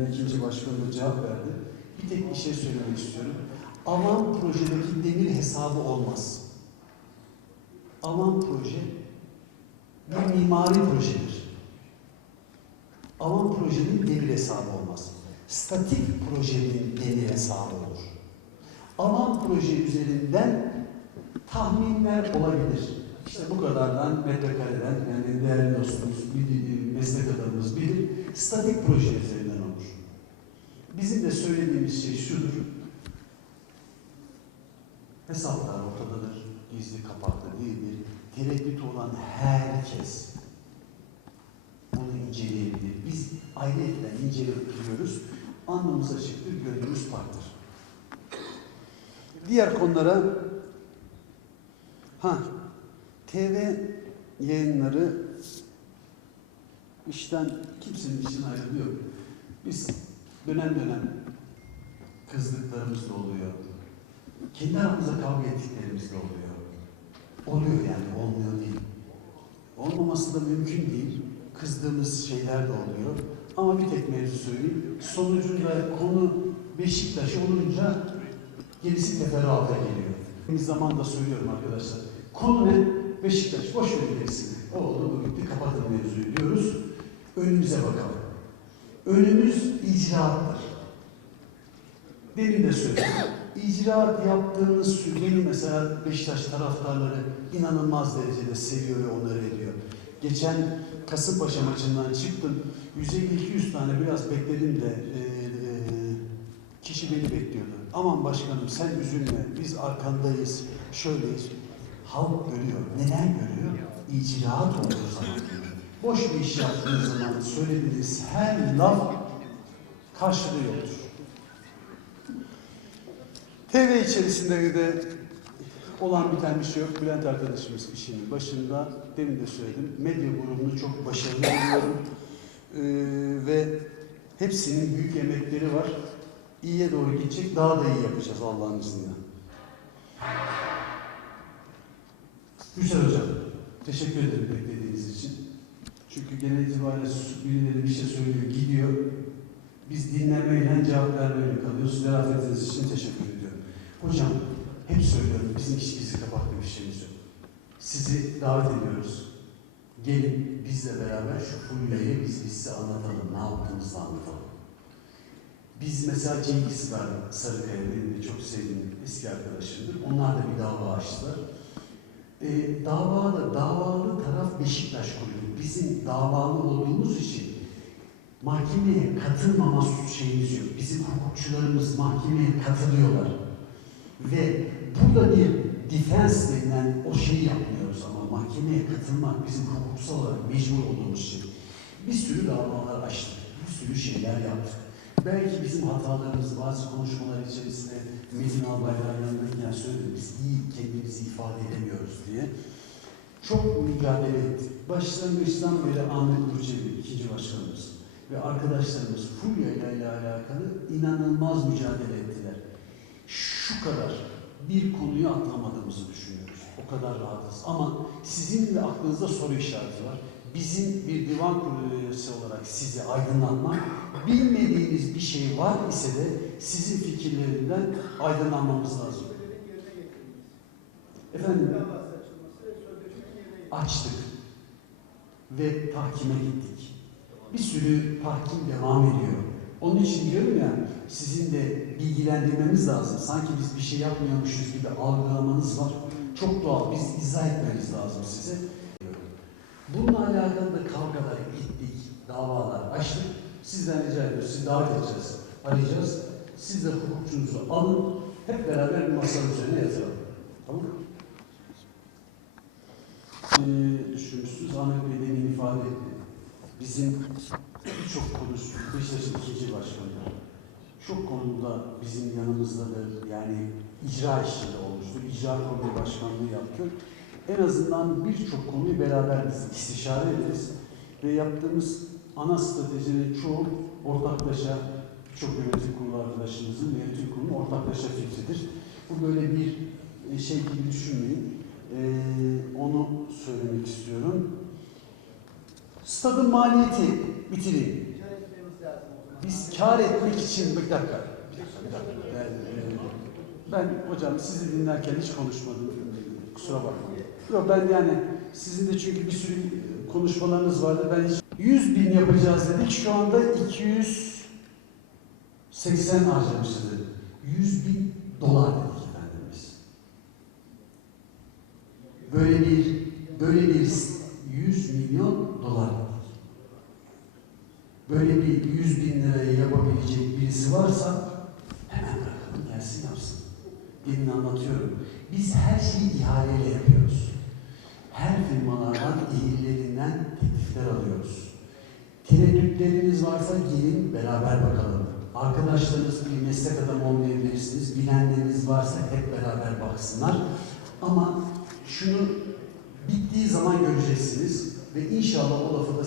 İkinci başkan da cevap verdi. Bir tek bir şey söylemek istiyorum. Alan projedeki demir hesabı olmaz. Alan proje bir mimari projedir. Alan projenin demir hesabı olmaz. Statik projenin demir hesabı olur. Alan proje üzerinden tahminler olabilir. İşte bu kadardan metrekareden, yani değerli dostumuz, meslek adamımız bilir, statik proje üzerinden olur. Bizim de söylediğimiz şey şudur: hesaplar ortadadır, gizli kapaklı değildir. Tereddüt olan herkes bunu inceleyebilir. Biz ayrıca inceliyoruz. Anlamız açıktır, gönlümüz paktır. Diğer konulara, TV yayınları işten kimsenin işine ayrılıyor. Biz dönem dönem kızdıklarımız da oluyor. Kendi aramızda kavga ettiklerimiz de oluyor. Oluyor yani, olmuyor değil. Olmaması da mümkün değil. Kızdığımız şeyler de oluyor. Ama bir tek mevzu söyleyeyim. Sonucunda konu Beşiktaş olunca gerisi teferruata geliyor. Bir zamanda söylüyorum arkadaşlar. Konu ne? Beşiktaş. Boş ver gerisini. O oldu, bu bitti. Kapatın mevzuyu diyoruz. Önümüze bakalım. Önümüz icraattır. Demin de söyledim. İcraat yaptığınız süreci mesela Beşiktaş taraftarları inanılmaz derecede seviyor ve onları ediyor. Geçen Kasımpaşa maçından çıktım. 150-200 tane biraz bekledim de kişi beni bekliyordu. Aman başkanım sen üzülme, biz arkandayız, şöyleyiz. Halk görüyor. Neden görüyor? İcraat olduğu zaman görüyor. Boş bir iş yaptığınız zaman söylediğiniz her laf karşılığı yoktur. TV içerisinde de olan biten bir şey yok. Bülent arkadaşımız işinin başında. Demin de söyledim. Medya grubunu çok başarılı buluyorum. Ve hepsinin büyük emekleri var. İyiye doğru gidecek. Daha da iyi yapacağız Allah'ın izniyle. Güzel hocam. Teşekkür ederim beklediğiniz için. Çünkü genel itibariyle birileri bir şey söylüyor, gidiyor. Biz dinlemeyle, cevap vermeyle kalıyoruz. Zarafetiniz için teşekkür ediyorum. Hocam, hep söylüyorum, bizim hiç gizli kapaklı bir şeyimiz yok. Sizi davet ediyoruz. Gelin bizle beraber şu Fulya'yı biz size anlatalım, ne yaptığımızı anlatalım. Biz mesela Cengiz Sarıkaya, benim de çok sevdiğim eski arkadaşımdır. Onlar da bir dava açtılar. Davalı taraf Beşiktaş Kulübü. Bizim davalı olduğumuz için mahkemeye katılmama şeyimiz yok. Bizim hukukçularımız mahkemeye katılıyorlar. Ve burada bir defense denilen o şeyi yapmıyoruz ama mahkemeye katılmak bizim hukuksal olarak mecbur olduğumuz şey. Bir sürü davalar açtık, bir sürü şeyler yaptık. Belki bizim hatalarımız bazı konuşmalar içerisinde Metin Albayrak'ın yanındayken söyledim, biz iyi kendimizi ifade edemiyoruz diye. Çok mücadele ettik. Başlangıçtan beri Ahmet Nurçevi, ikinci başkanımız ve arkadaşlarımız Fulya ile alakalı inanılmaz mücadele ettiler. Şu kadar bir konuyu atlamadığımızı düşünüyoruz. O kadar rahatız. Ama sizin de aklınızda soru işareti var. Bizim bir divan kurulu üyesi olarak sizi aydınlatmak, bilmediğiniz bir şey var ise de sizin fikirlerinden aydınlanmamız lazım. Efendim, açtık ve tahkime gittik. Bir sürü tahkim devam ediyor. Onun için diyorum ya, sizin de bilgilendirmemiz lazım. Sanki biz bir şey yapmıyormuşuz gibi algılamanız var. Çok doğal, biz izah etmemiz lazım size. Bununla alakalı da kavgalar ettik, davalar açtık. Sizden rica ediyoruz, sizi davet edeceğiz, arayacağız. Siz de hukukçunuzu alın, hep beraber bir masanın üzerine yatıralım. Tamam mı? Düşünmüşsünüz, Ahmet Bey demin ifade etti. Bizim birçok konusu, Beşiktaş'ın ikinci başkanı. Çok konuda bizim yanımızdadır, yani icra işinde olmuştur. İcra kurulu başkanlığı yaptı. En azından birçok konuyu beraber biz istişare ederiz. Ve yaptığımız ana stratejilerin çoğu ortaklaşa, birçok yönetim kurulu arkadaşımızın yönetim kurulu ortaklaşa fikridir. Bu böyle bir şey gibi düşünmeyin. Onu söylemek istiyorum. Stadın maliyeti bitireyim. Biz kar etmek için, bir dakika. Ben hocam sizi dinlerken hiç konuşmadım. Kusura bakmayın. Yok ben yani sizin de çünkü bir sürü konuşmalarınız vardı. Ben hiç 100 bin yapacağız dedik. Şu anda 280 harcamışız dedik. 100 bin dolar dedik efendimiz. Böyle bir 100 milyon dolar dedik. Böyle bir 100 bin lirayı yapabilecek birisi varsa hemen bırakalım gelsin yapsın. Gelin anlatıyorum. Biz her şeyi ihaleyle yapıyoruz. Her firmalardan, ehillerinden teklifler alıyoruz. Tereddütleriniz varsa gelin beraber bakalım. Arkadaşlarınız bir meslek adamı olmayabilirsiniz. Bilenleriniz varsa hep beraber baksınlar. Ama şunu bittiği zaman göreceksiniz ve inşallah o lafı da